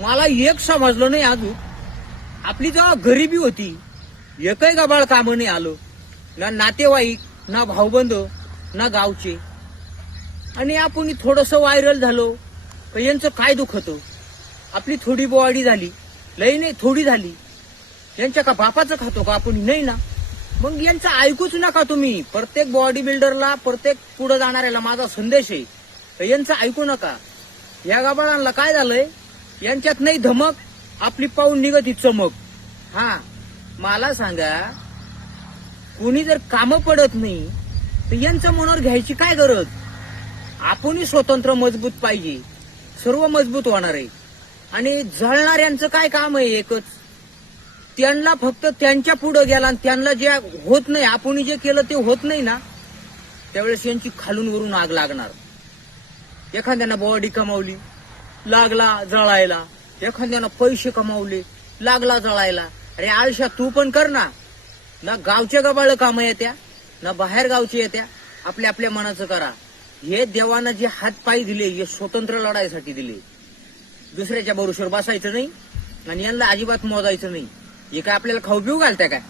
मला एक समजलं नाही अजून. आपली जेव्हा गरिबी होती एकही गबाळ कामं नाही आलो. ना नातेवाईक ना भाऊबंद ना गावचे. आणि आपण थोडस व्हायरल झालो का यांचं काय दुखत आपली थोडी बॉडी झाली लई नाही थोडी झाली. यांच्या का बापाचं खातो का आपण? नाही ना. मग यांचं ऐकूच नका तुम्ही. प्रत्येक बॉडी बिल्डरला प्रत्येक पुढे जाणाऱ्याला माझा संदेश आहे. तर यांचं ऐकू नका. या गाबाळांना काय झालंय? यांच्यात नाही धमक आपली पाहून निघत ही चमक. हा मला सांगा कोणी जर कामं पडत नाही तर यांचं मनावर घ्यायची काय गरज? आपणही स्वतंत्र मजबूत पाहिजे सर्व मजबूत होणार आहे. आणि जळणाऱ्यांचं काय काम आहे एकच? त्यांना फक्त त्यांच्या पुढे गेला आणि त्यांना जे होत नाही आपण जे केलं ते होत नाही ना त्यावेळेस यांची खालून वरून आग लागणार. एखाद्यानं बॉडी कमावली लागला जळायला. एखाद्यानं पैसे कमावले लागला जळायला. अरे आळशा तू पण कर ना. ना गावच्या गबाळ कामं येत्या ना बाहेर गावची येत्या. आपल्या आपल्या मनाचं करा. हे देवानं जे हात पाय दिले हे स्वतंत्र लढाईसाठी दिले. दुसऱ्याच्या बरोबर बसायचं नाही आणि यांना अजिबात मोजायचं नाही. हे काय आपल्याला खाऊ पिऊ घालत्या काय?